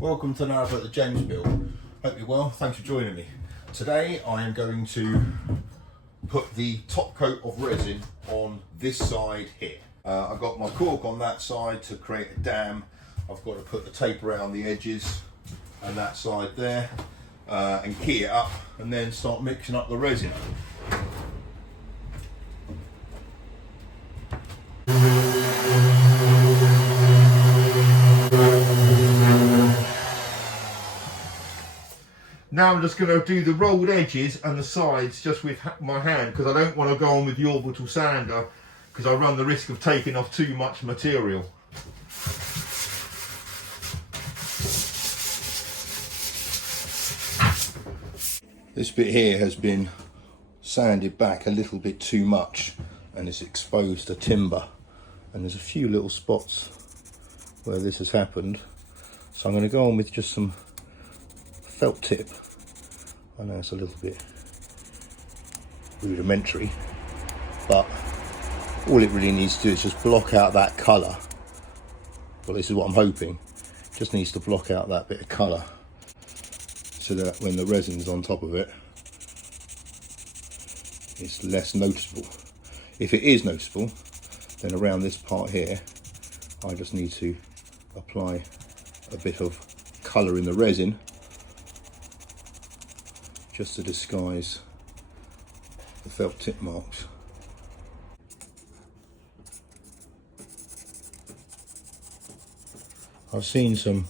Welcome to another at the James build. Hope you're well, thanks for joining me. Today I am going to put the top coat of resin on this side here. I've got my cork on that side to create a dam. I've got to put the tape around the edges and that side there and key it up and then start mixing up the resin. Now I'm just going to do the rolled edges and the sides just with my hand, because I don't want to go on with the orbital sander because I run the risk of taking off too much material. This bit here has been sanded back a little bit too much and it's exposed to timber, and there's a few little spots where this has happened, so I'm going to go on with just some felt tip. I know it's a little bit rudimentary, but all it really needs to do is just block out that colour. Well, this is what I'm hoping. Just needs to block out that bit of colour so that when the resin's on top of it, it's less noticeable. If it is noticeable, then around this part here, I just need to apply a bit of colour in the resin just to disguise the felt tip marks. I've seen some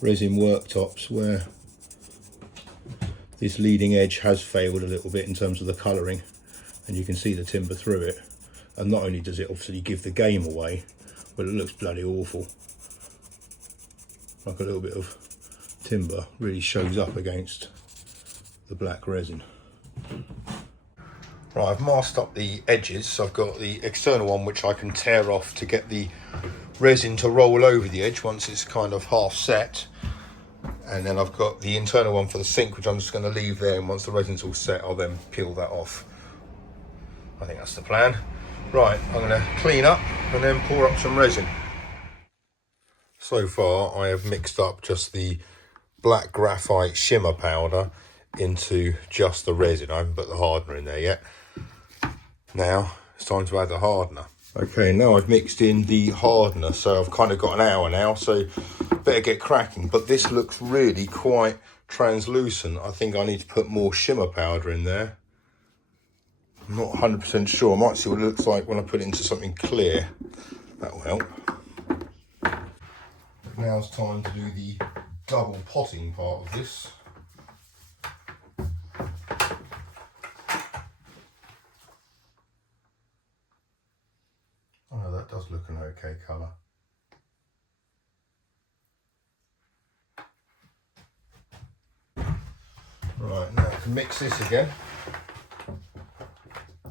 resin worktops where this leading edge has failed a little bit in terms of the colouring, and you can see the timber through it, and not only does it obviously give the game away, but it looks bloody awful. Like a little bit of timber really shows up against the black resin. Right, I've masked up the edges, so I've got the external one which I can tear off to get the resin to roll over the edge once it's kind of half set, and then I've got the internal one for the sink which I'm just going to leave there, and once the resin's all set I'll then peel that off. I think that's the plan. Right, I'm going to clean up and then pour up some resin. So far I have mixed up just the black graphite shimmer powder into just the resin. I haven't put the hardener in there yet. Now it's time to add the hardener. Okay, now I've mixed in the hardener, so I've kind of got an hour now, so better get cracking. But this looks really quite translucent. I think I need to put more shimmer powder in there. I'm not 100% sure. I might see what it looks like when I put it into something clear. That will help. Now it's time to do the double potting part of this. Oh, that does look an okay colour. Right, now I can mix this again,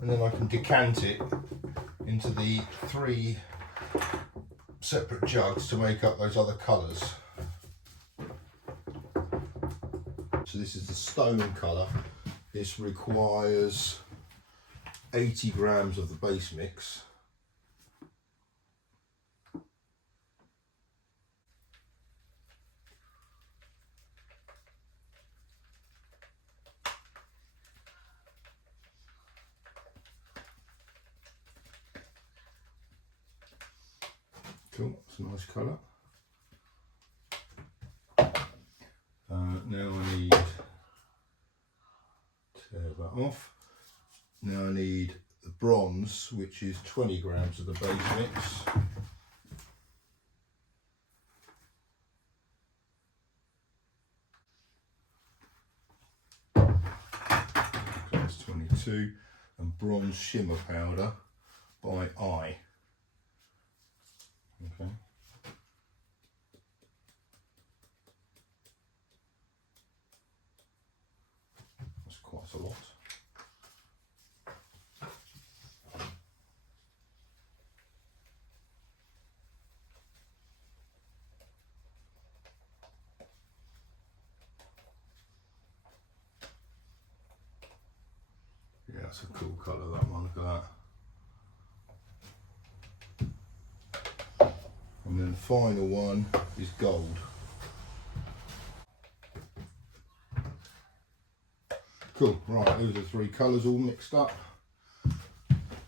and then I can decant it into the 3 separate jugs to make up those other colours. So this is the stone colour. This requires 80 grams of the base mix. Cool, that's a nice colour. Now I need to tear that off. Now I need the bronze, which is 20 grams of the base mix. That's 22, and bronze shimmer powder by eye. Okay. That's quite a lot. Yeah, that's a cool colour, that one, look at that. And then the final one is gold. Cool, right, those are 3 colours all mixed up.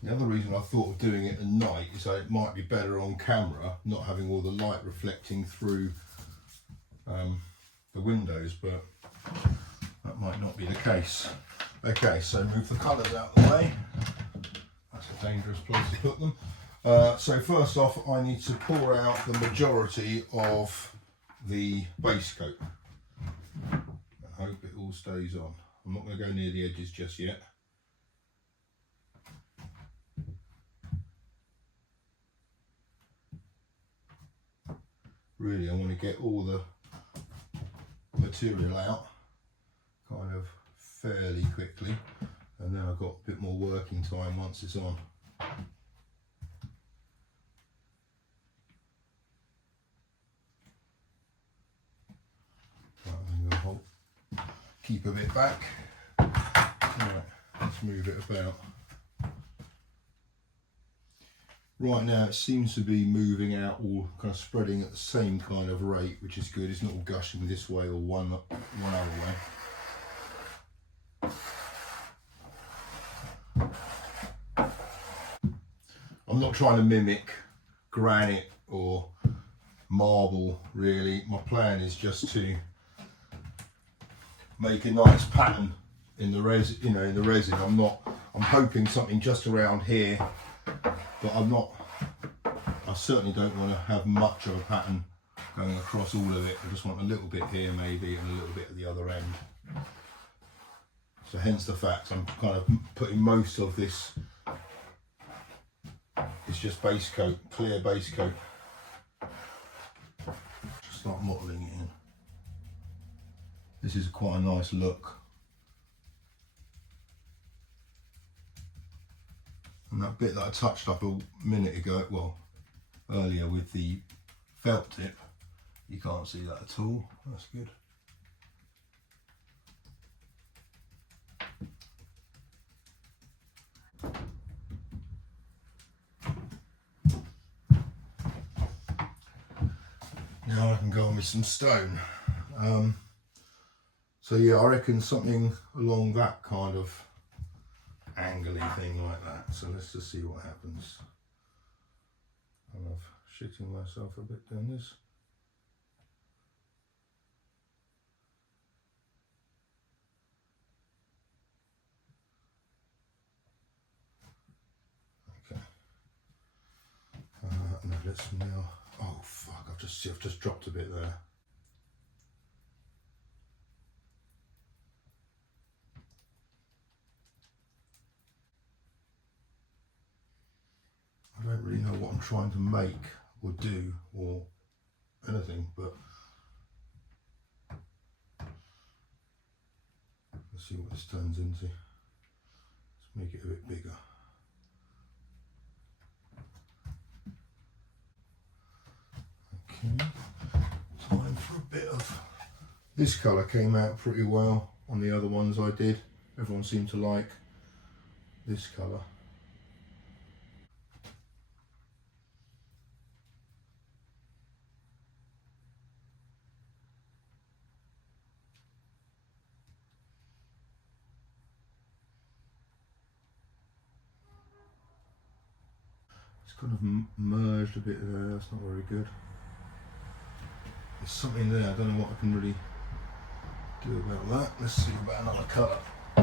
The other reason I thought of doing it at night is that it might be better on camera, not having all the light reflecting through the windows, but that might not be the case. Okay, so move the colours out of the way. That's a dangerous place to put them. So first off, I need to pour out the majority of the base coat. I hope it all stays on. I'm not going to go near the edges just yet. Really, I want to get all the material out kind of fairly quickly, and then I've got a bit more working time once it's on. Right, I'm going to keep a bit back. Right, let's move it about. Right now it seems to be moving out, all kind of spreading at the same kind of rate, which is good. It's not all gushing this way or one other way. I'm not trying to mimic granite or marble really. My plan is just to make a nice pattern in the resin, in the resin. I'm hoping something just around here, but I certainly don't want to have much of a pattern going across all of it. I just want a little bit here maybe and a little bit at the other end. So hence the fact I'm kind of putting most of this, it's just base coat, clear base coat. Just start modelling it in. This is quite a nice look. And that bit that I touched up a minute ago, well, earlier with the felt tip, you can't see that at all. That's good. Now I can go on with some stone. So yeah, I reckon something along that kind of angly thing like that. So let's just see what happens. I'm shitting myself a bit doing this. Okay. Now let's now. Oh fuck! I've just dropped a bit there. I don't really know what I'm trying to make or do or anything, but let's see what this turns into. Let's make it a bit bigger. Okay, time for a bit of, this colour came out pretty well on the other ones I did. Everyone seemed to like this colour. Kind of merged a bit there, that's not very good. There's something there, I don't know what I can really do about that. Let's see about another colour. A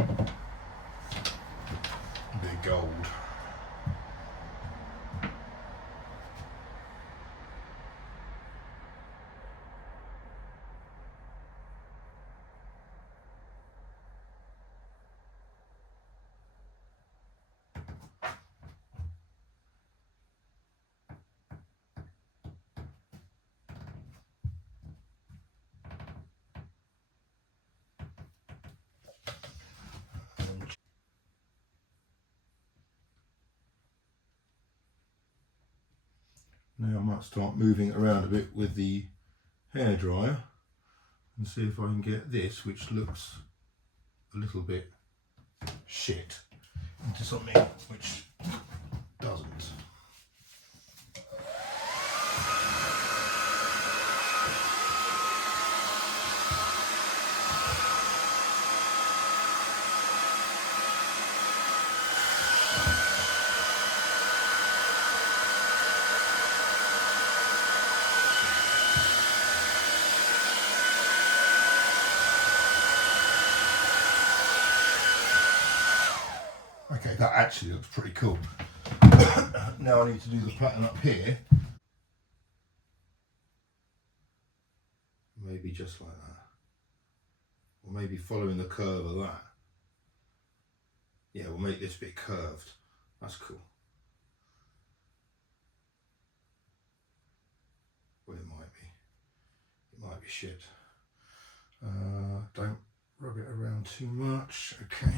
bit of gold. Now I might start moving it around a bit with the hairdryer and see if I can get this, which looks a little bit shit, into something which doesn't. That actually looks pretty cool. Now I need to do the pattern up here. Maybe just like that. Or maybe following the curve of that. Yeah, we'll make this bit curved. That's cool. Well, it might be. It might be shit. Don't rub it around too much. Okay.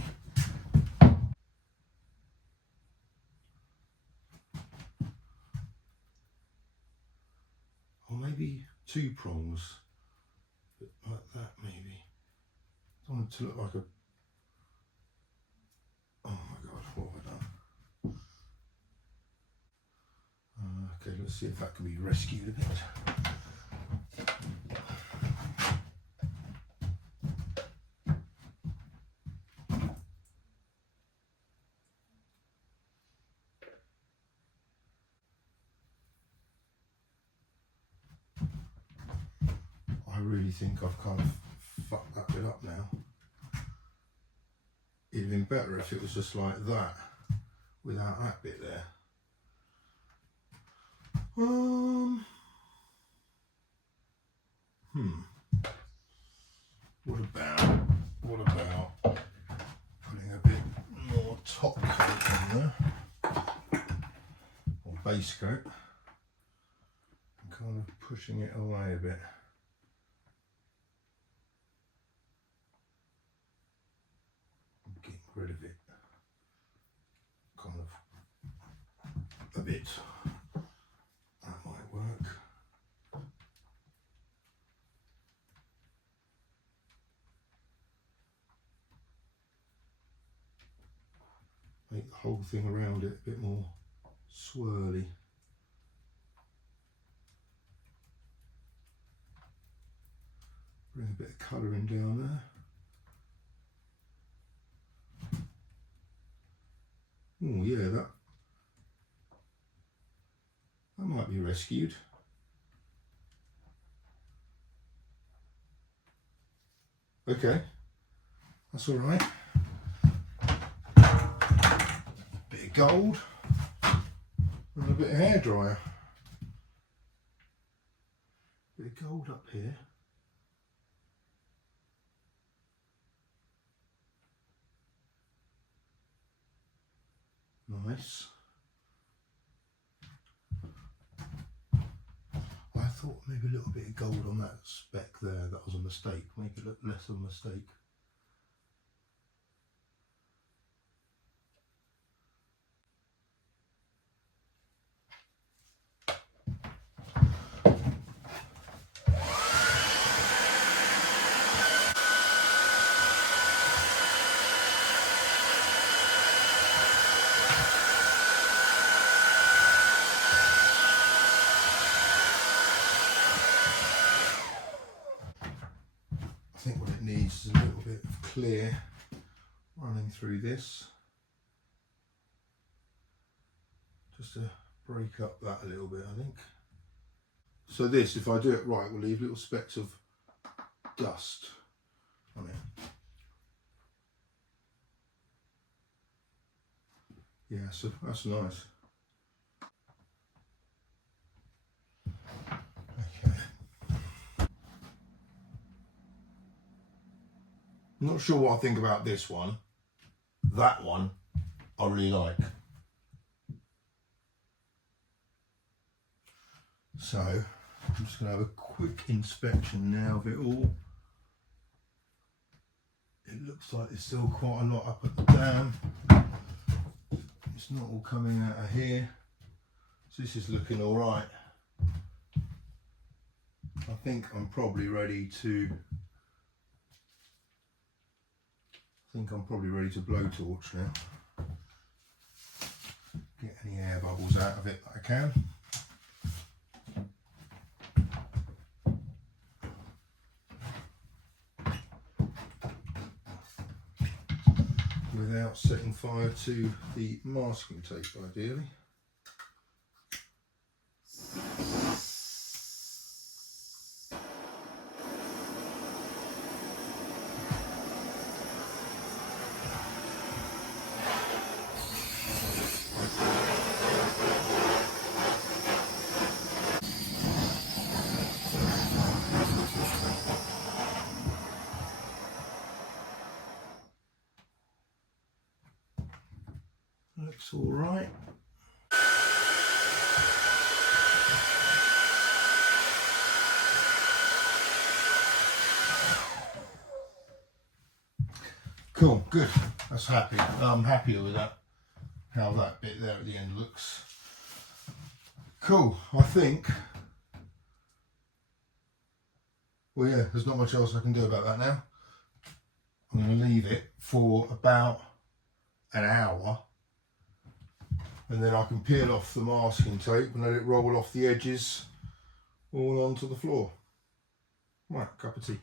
Or maybe 2 prongs. Like that, maybe. I want it to look like a... Oh my god, what have I done? Okay, let's see if that can be rescued a bit. I really think I've kind of fucked that bit up now. It'd have been better if it was just like that, without that bit there. What about putting a bit more top coat in there, or base coat, and kind of pushing it away a bit. Getting rid of it, kind of a bit. That might work. Make the whole thing around it a bit more swirly. Bring a bit of colouring down there. Oh yeah, that might be rescued. Okay, that's all right. Bit of gold and a bit of hairdryer. Bit of gold up here. Nice. I thought maybe a little bit of gold on that speck there, that was a mistake. Make it look less of a mistake. I think what it needs is a little bit of clear running through this, just to break up that a little bit, I think. So this, if I do it right, will leave little specks of dust on it. Yeah, so that's nice. Okay. I'm not sure what I think about this one. That one I really like. So I'm just going to have a quick inspection now of it all. It looks like there's still quite a lot up at the dam. It's not all coming out of here. So this is looking all right. I think I'm probably ready to blowtorch now. Get any air bubbles out of it that I can. Without setting fire to the masking tape, ideally. Looks all right. Cool, good. That's happy. I'm happier with that. How that bit there at the end looks. Cool. I think. Well, yeah. There's not much else I can do about that now. I'm going to leave it for about an hour, and then I can peel off the masking tape and let it roll off the edges all onto the floor. Right, cup of tea.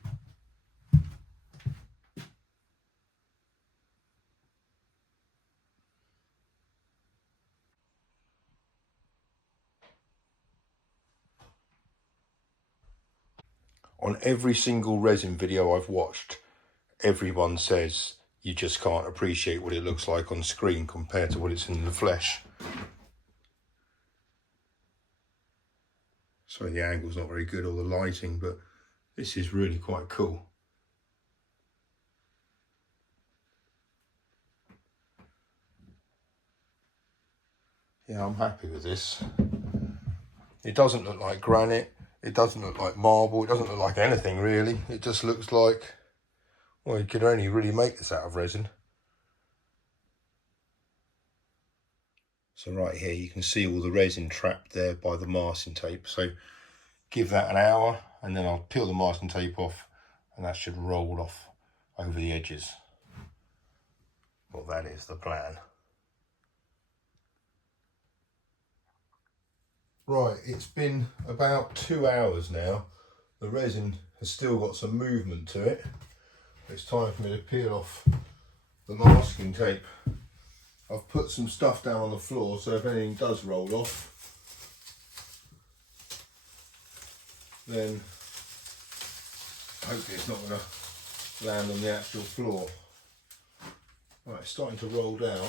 On every single resin video I've watched, everyone says you just can't appreciate what it looks like on screen compared to what it's in the flesh. Sorry, the angle's not very good or the lighting, but this is really quite cool. Yeah, I'm happy with this. It doesn't look like granite. It doesn't look like marble. It doesn't look like anything really. It just looks like, well, you could only really make this out of resin. So right here you can see all the resin trapped there by the masking tape. So give that an hour and then I'll peel the masking tape off and that should roll off over the edges. Well, that is the plan. Right, it's been about 2 hours now. The resin has still got some movement to it. It's time for me to peel off the masking tape. I've put some stuff down on the floor so if anything does roll off, then hopefully it's not going to land on the actual floor. Right, it's starting to roll down.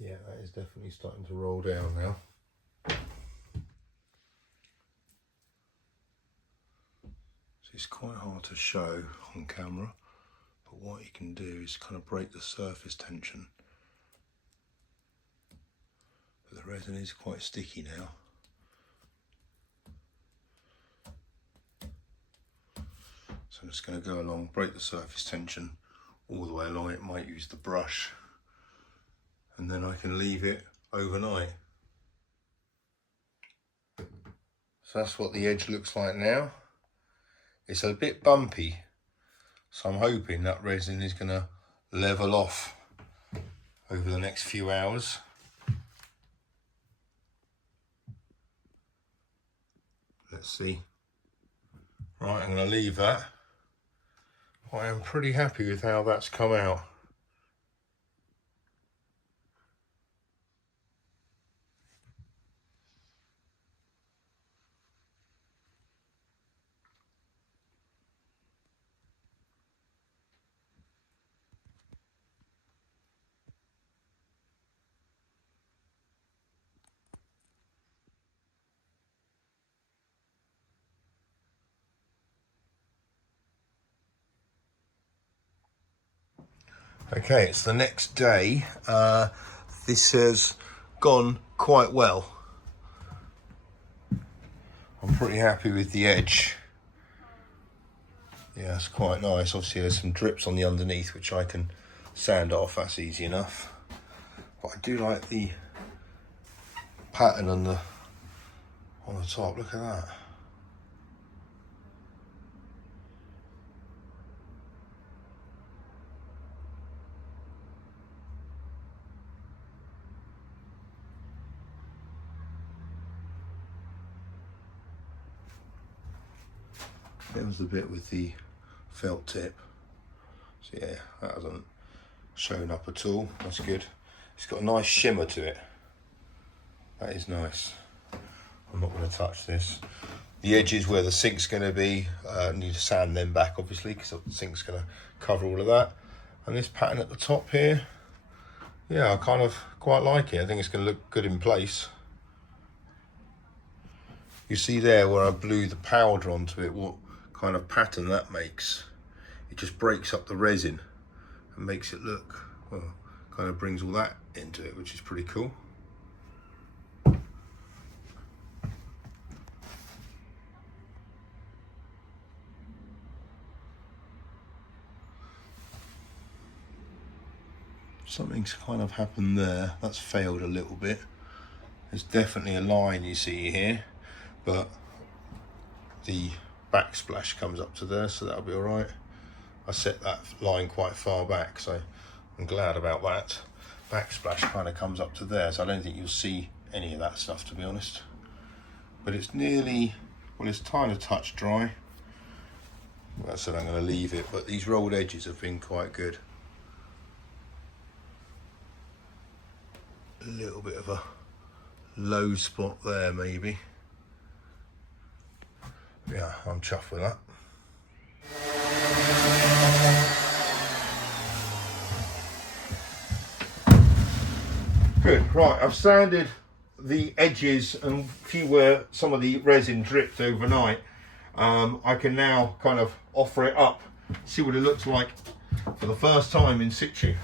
Yeah, that is definitely starting to roll down now. So it's quite hard to show on camera, but what you can do is kind of break the surface tension. But the resin is quite sticky now. So I'm just going to go along, break the surface tension all the way along. It might use the brush, and then I can leave it overnight. So that's what the edge looks like now. It's a bit bumpy, so I'm hoping that resin is going to level off over the next few hours. Let's see. Right, I'm going to leave that. I am pretty happy with how that's come out. Okay, it's the next day. This has gone quite well. I'm pretty happy with the edge. Yeah, it's quite nice. Obviously there's some drips on the underneath which I can sand off, that's easy enough. But I do like the pattern on the top, look at that. There's the bit with the felt tip. So yeah, that hasn't shown up at all. That's good. It's got a nice shimmer to it. That is nice. I'm not going to touch this. The edges where the sink's going to be, need to sand them back obviously, because the sink's going to cover all of that. And this pattern at the top here, yeah, I kind of quite like it. I think it's going to look good in place. You see there where I blew the powder onto it, what kind of pattern that makes. It just breaks up the resin and makes it look, well, kind of brings all that into it, which is pretty cool. Something's kind of happened there. That's failed a little bit. There's definitely a line you see here, but the backsplash comes up to there, so that'll be all right. I set that line quite far back, so I'm glad about that. Backsplash kind of comes up to there, so I don't think you'll see any of that stuff, to be honest. But it's nearly, well, it's kind of touch dry. Well, I said I'm going to leave it, but these rolled edges have been quite good. A little bit of a low spot there, maybe. Yeah, I'm chuffed with that. Good, right, I've sanded the edges and a few where some of the resin dripped overnight. I can now kind of offer it up, see what it looks like for the first time in situ.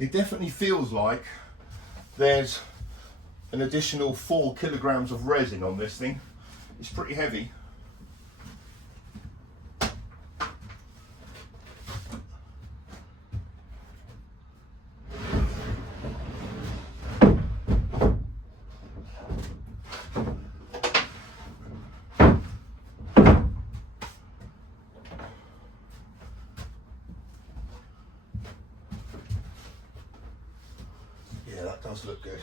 It definitely feels like there's an additional 4 kilograms of resin on this thing. It's pretty heavy. Yeah, that does look good.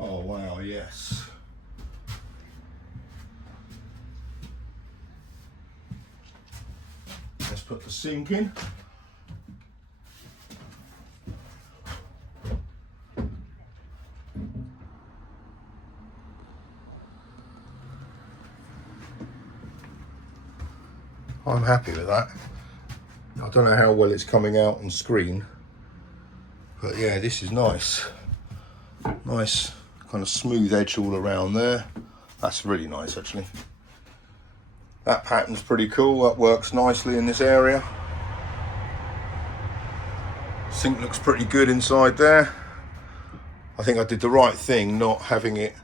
Oh wow, yes. Let's put the sink in. I'm happy with that. I don't know how well it's coming out on screen, but yeah, this is nice. Nice kind of smooth edge all around there. That's really nice actually. That pattern's pretty cool. That works nicely in this area. Sink looks pretty good inside there. I think I did the right thing not having it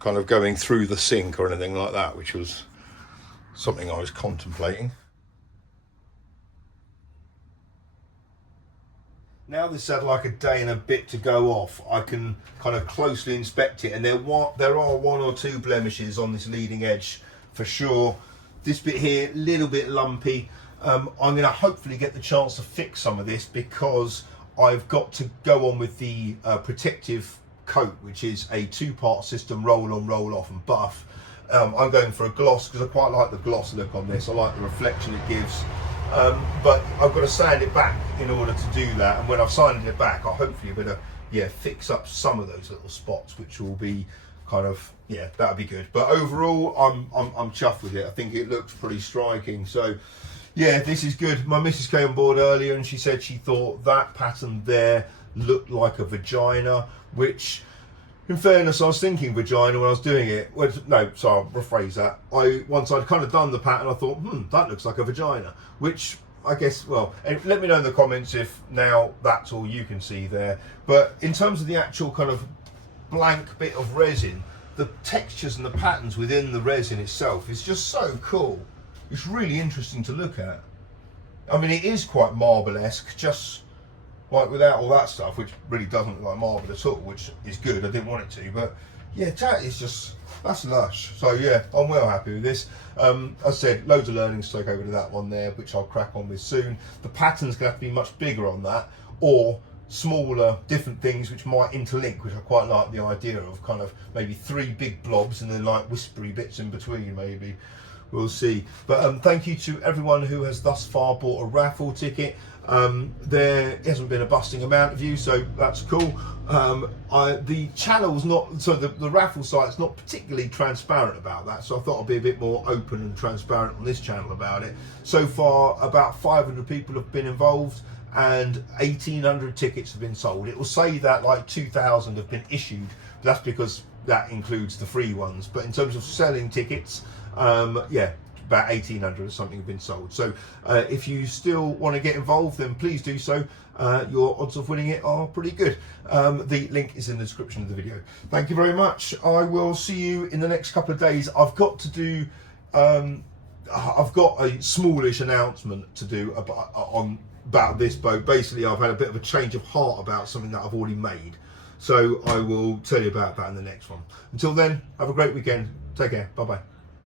kind of going through the sink or anything like that, which was something I was contemplating. Now this had like a day and a bit to go off, I can kind of closely inspect it, and there are 1 or 2 blemishes on this leading edge for sure. This bit here, a little bit lumpy. I'm going to hopefully get the chance to fix some of this, because I've got to go on with the protective coat, which is a 2-part system, roll on, roll off and buff. I'm going for a gloss because I quite like the gloss look on this. I like the reflection it gives. But I've got to sand it back in order to do that, and when I've sanded it back, I'll hopefully be able to fix up some of those little spots, which will be kind of, that'll be good. But overall, I'm chuffed with it. I think it looks pretty striking. So yeah, this is good. My missus came on board earlier and she said she thought that pattern there looked like a vagina, which, in fairness, I was thinking vagina when I was doing it. Well, no, sorry, I'll rephrase that. Once I'd kind of done the pattern, I thought, that looks like a vagina, which I guess, well, and let me know in the comments if now that's all you can see there. But in terms of the actual kind of blank bit of resin, the textures and the patterns within the resin itself is just so cool. It's really interesting to look at. I mean, it is quite marble-esque, just like without all that stuff, which really doesn't look like marble at all, which is good. I didn't want it to, but yeah, that is just, that's lush. So yeah, I'm well happy with this. As I said, loads of learnings to take over to that one there, which I'll crack on with soon. The pattern's gonna have to be much bigger on that, or smaller different things which might interlink, which I quite like the idea of, kind of maybe 3 big blobs and then like whispery bits in between, maybe. We'll see. But thank you to everyone who has thus far bought a raffle ticket. There hasn't been a busting amount of you, so that's cool. The channel's not, so the raffle site's not particularly transparent about that, so I thought I'd be a bit more open and transparent on this channel about it. So far, about 500 people have been involved and 1,800 tickets have been sold. It will say that like 2,000 have been issued, but that's because that includes the free ones. But in terms of selling tickets, yeah, about 1,800 or something have been sold. So if you still want to get involved, then please do so. Your odds of winning it are pretty good. The link is in the description of the video. Thank you very much. I will see you in the next couple of days. I've got to do, I've got a smallish announcement to do about this boat. Basically, I've had a bit of a change of heart about something that I've already made. So I will tell you about that in the next one. Until then, have a great weekend. Take care. Bye-bye.